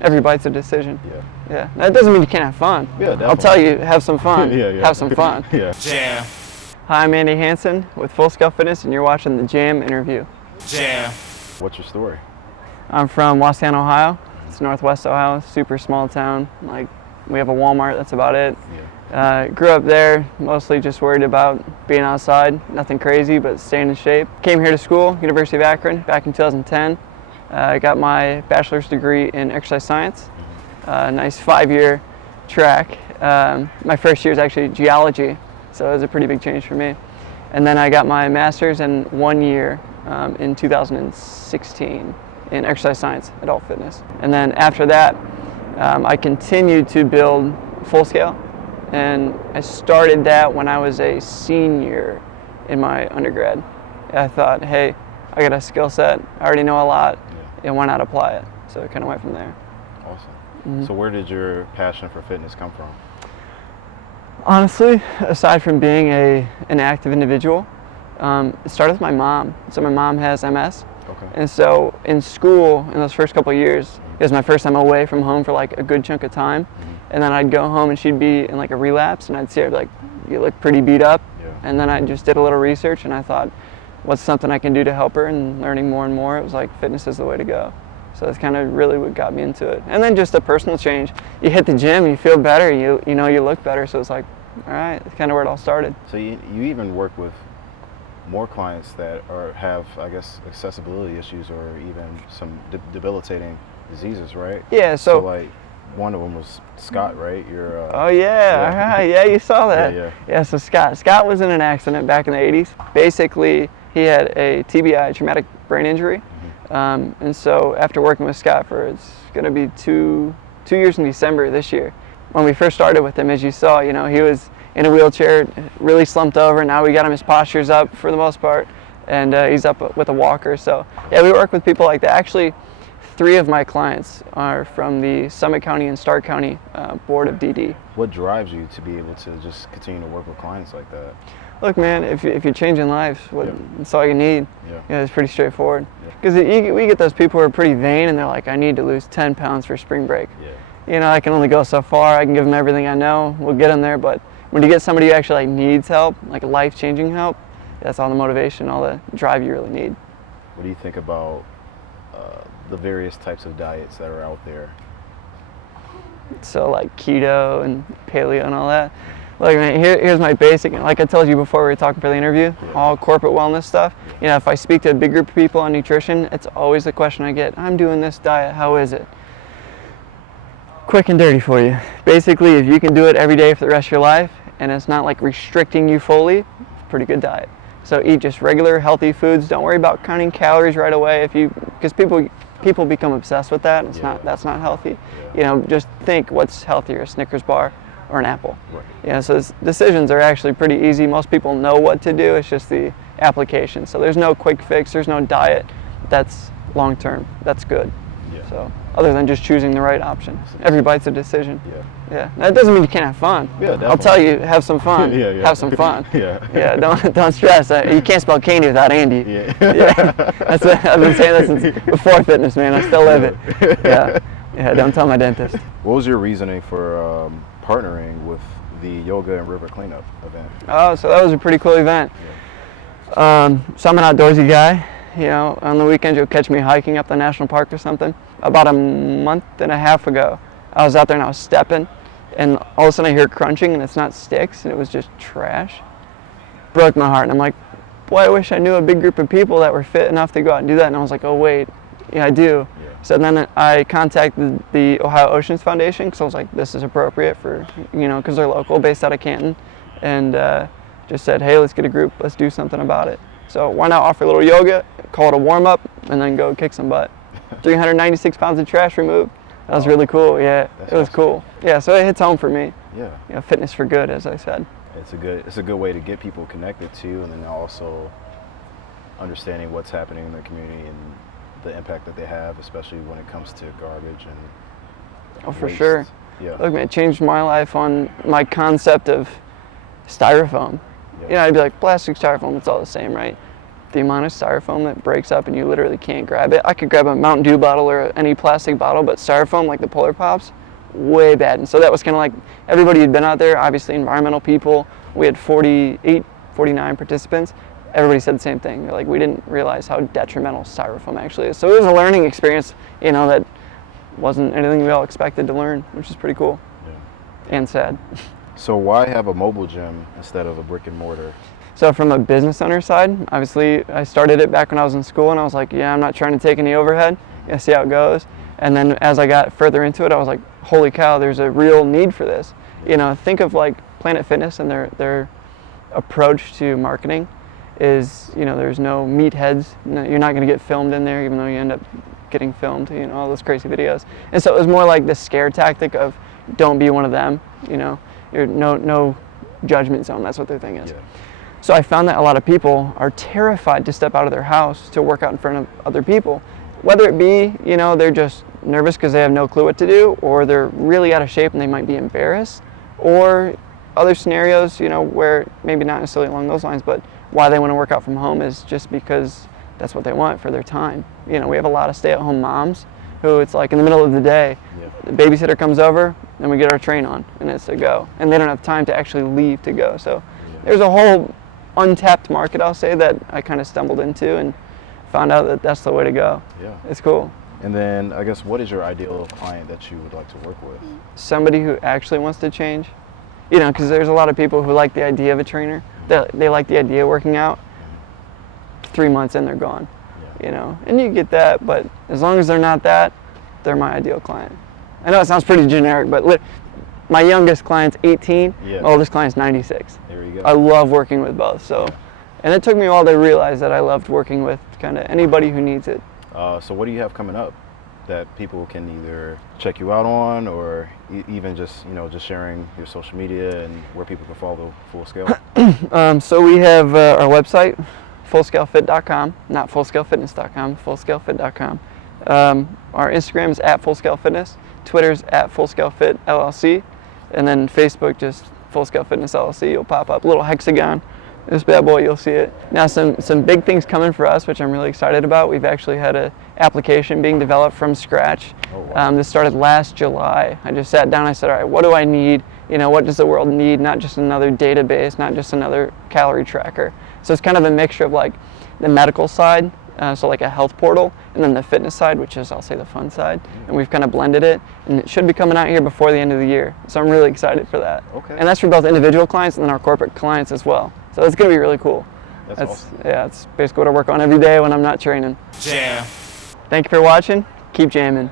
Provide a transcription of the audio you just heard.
Every bite's a decision. Yeah. Yeah. That doesn't mean you can't have fun. Yeah, definitely. I'll tell you, have some fun. Yeah. Have some fun. Yeah. Jam. Hi, I'm Andy Hanson with Full Scale Fitness, and you're watching the Jam interview. Jam. What's your story? I'm from Waseon, Ohio. It's northwest Ohio, super small town. Like, we have a Walmart, that's about it. Grew up there, mostly just worried about being outside. Nothing crazy, but staying in shape. Came here to school, University of Akron, back in 2010. Got my bachelor's degree in exercise science. Nice 5-year track. My first year is actually geology, so it was a pretty big change for me. And then I got my master's in 1 year in 2016 in exercise science, adult fitness. And then after that, I continued to build Full Scale, and I started that when I was a senior in my undergrad. I thought, hey, I got a skill set, I already know a lot, and why not apply it? So it kind of went from there. Awesome. So where did your passion for fitness come from? Honestly, aside from being an active individual, it started with my mom. So my mom has MS. Okay. And so in school, in those first couple of years, it was my first time away from home for like a good chunk of time. And then I'd go home and she'd be in like a relapse, and I'd see her like, you look pretty beat up. And then I just did a little research, and I thought, what's something I can do to help her? And learning more and more, it was like fitness is the way to go. So that's kind of really what got me into it. And then just a personal change. You hit the gym, you feel better, you know you look better. So it's like, all right, that's kind of where it all started. So you even work with more clients that have, I guess, accessibility issues or even some debilitating diseases, right? Yeah, so like one of them was Scott, right? Oh yeah, yeah, you saw that. Yeah. So Scott was in an accident back in the 80s. Basically, he had a TBI, traumatic brain injury. And so after working with Scott for, it's going to be two years in December this year. When we first started with him, as you saw, you know, he was in a wheelchair, really slumped over. Now we got him, his posture's up for the most part, and he's up with a walker. So yeah, we work with people like that. Actually, 3 of my clients are from the Summit County and Stark County Board of DD. What drives you to be able to just continue to work with clients like that? Look, man, if you're changing lives, that's all you need. Yeah, it's pretty straightforward. Because we get those people who are pretty vain, and they're like, I need to lose 10 pounds for spring break. You know, I can only go so far. I can give them everything I know. We'll get them there. But when you get somebody who actually needs help, like life-changing help, that's all the motivation, all the drive you really need. What do you think about the various types of diets that are out there? So like keto and paleo and all that. Look, man, here's my basic, like I told you before we were talking for the interview, all corporate wellness stuff. You know, if I speak to a big group of people on nutrition, it's always the question I get, I'm doing this diet, how is it? Quick and dirty for you. Basically, if you can do it every day for the rest of your life, and it's not like restricting you fully, it's a pretty good diet. So eat just regular, healthy foods. Don't worry about counting calories right away, because people become obsessed with that. That's not healthy. You know, just think what's healthier, a Snickers bar or an apple. Yeah, so decisions are actually pretty easy. Most people know what to do. It's just the application. So there's no quick fix. There's no diet that's long term. That's good. So other than just choosing the right option, every bite's a decision. Yeah. That doesn't mean you can't have fun. I'll tell you, have some fun. Have some fun. Yeah. Don't stress. You can't spell candy without Andy. That's what I've been saying that since before fitness, man. I still live it. Yeah. Don't tell my dentist. What was your reasoning for partnering with the yoga and river cleanup event? Oh, so that was a pretty cool event. So I'm an outdoorsy guy. You know, on the weekends you'll catch me hiking up the national park or something. About a month and a half ago, I was out there and I was stepping, and all of a sudden I hear crunching, and it's not sticks, and it was just trash. Broke my heart, and I'm like, boy, I wish I knew a big group of people that were fit enough to go out and do that. And I was like, oh wait, yeah, I do. So then I contacted the Ohio Oceans Foundation, because I was like, this is appropriate for, you know, because they're local, based out of Canton, and just said, hey, let's get a group, let's do something about it. So why not offer a little yoga, call it a warm-up, and then go kick some butt. 396 pounds of trash removed. That was really cool. Yeah, it was cool. Yeah, so it hits home for me. You know, fitness for good, as I said. It's a good way to get people connected to, and then also understanding what's happening in their community and the impact that they have, especially when it comes to garbage and for waste. sure. Look, man, it changed my life on my concept of styrofoam. You know, I'd be like, plastic, styrofoam, it's all the same, right? the amount of styrofoam that breaks up and you literally can't grab it. I could grab a Mountain Dew bottle or any plastic bottle, but styrofoam, like the Polar Pops, way bad. And so that was kind of like everybody who'd been out there, obviously environmental people. We had 49 participants. Everybody said the same thing. They're like, we didn't realize how detrimental styrofoam actually is. So it was a learning experience, you know, that wasn't anything we all expected to learn, which is pretty cool. Yeah. And sad. So why have a mobile gym instead of a brick and mortar? So from a business owner side, obviously I started it back when I was in school, and I was like, yeah, I'm not trying to take any overhead. See how it goes. And then as I got further into it, I was like, holy cow, there's a real need for this. You know, think of like Planet Fitness and their approach to marketing is, you know, there's no meatheads. You're not going to get filmed in there, even though you end up getting filmed, you know, all those crazy videos. And so it was more like the scare tactic of don't be one of them, you know, you're no judgment zone. That's what their thing is. Yeah. So I found that a lot of people are terrified to step out of their house to work out in front of other people, whether it be, you know, they're just nervous because they have no clue what to do, or they're really out of shape and they might be embarrassed, or other scenarios, you know, where maybe not necessarily along those lines, but why they want to work out from home is just because that's what they want for their time. You know, we have a lot of stay-at-home moms who it's like in the middle of the day, the babysitter comes over, and we get our train on, and it's a go. And they don't have time to actually leave to go. So there's a whole untapped market, I'll say, that I kind of stumbled into and found out that that's the way to go. Yeah. It's cool. And then I guess what is your ideal client that you would like to work with? Somebody who actually wants to change. You know, because there's a lot of people who like the idea of a trainer. They like the idea of working out. 3 months in, they're gone. Yeah. You know, and you get that, but as long as they're not that, they're my ideal client. I know it sounds pretty generic, but my youngest client's 18, my oldest client's 96. There you go. I love working with both. So, and it took me a while to realize that I loved working with kind of anybody who needs it. So what do you have coming up that people can either check you out on, or even just, you know, just sharing your social media and where people can follow Full Scale? So we have our website, fullscalefit.com, not fullscalefitness.com, fullscalefit.com. Our Instagram is at fullscalefitness, Twitter's at fullscalefit LLC, and then Facebook just Full Scale Fitness LLC. You'll pop up, a little hexagon. This bad boy, you'll see it. Now some big things coming for us, which I'm really excited about. We've actually had an application being developed from scratch. Oh, wow. This started last July. I just sat down, I said, all right, what do I need? You know, what does the world need? Not just another database, not just another calorie tracker. So it's kind of a mixture of like the medical side, so like a health portal, and then the fitness side, which is, I'll say, the fun side. And we've kind of blended it, and it should be coming out here before the end of the year. So I'm really excited for that. Okay. And that's for both individual clients and then our corporate clients as well. So it's going to be really cool. That's awesome. Yeah, it's basically what I work on every day when I'm not training. Jam. Thank you for watching. Keep jamming.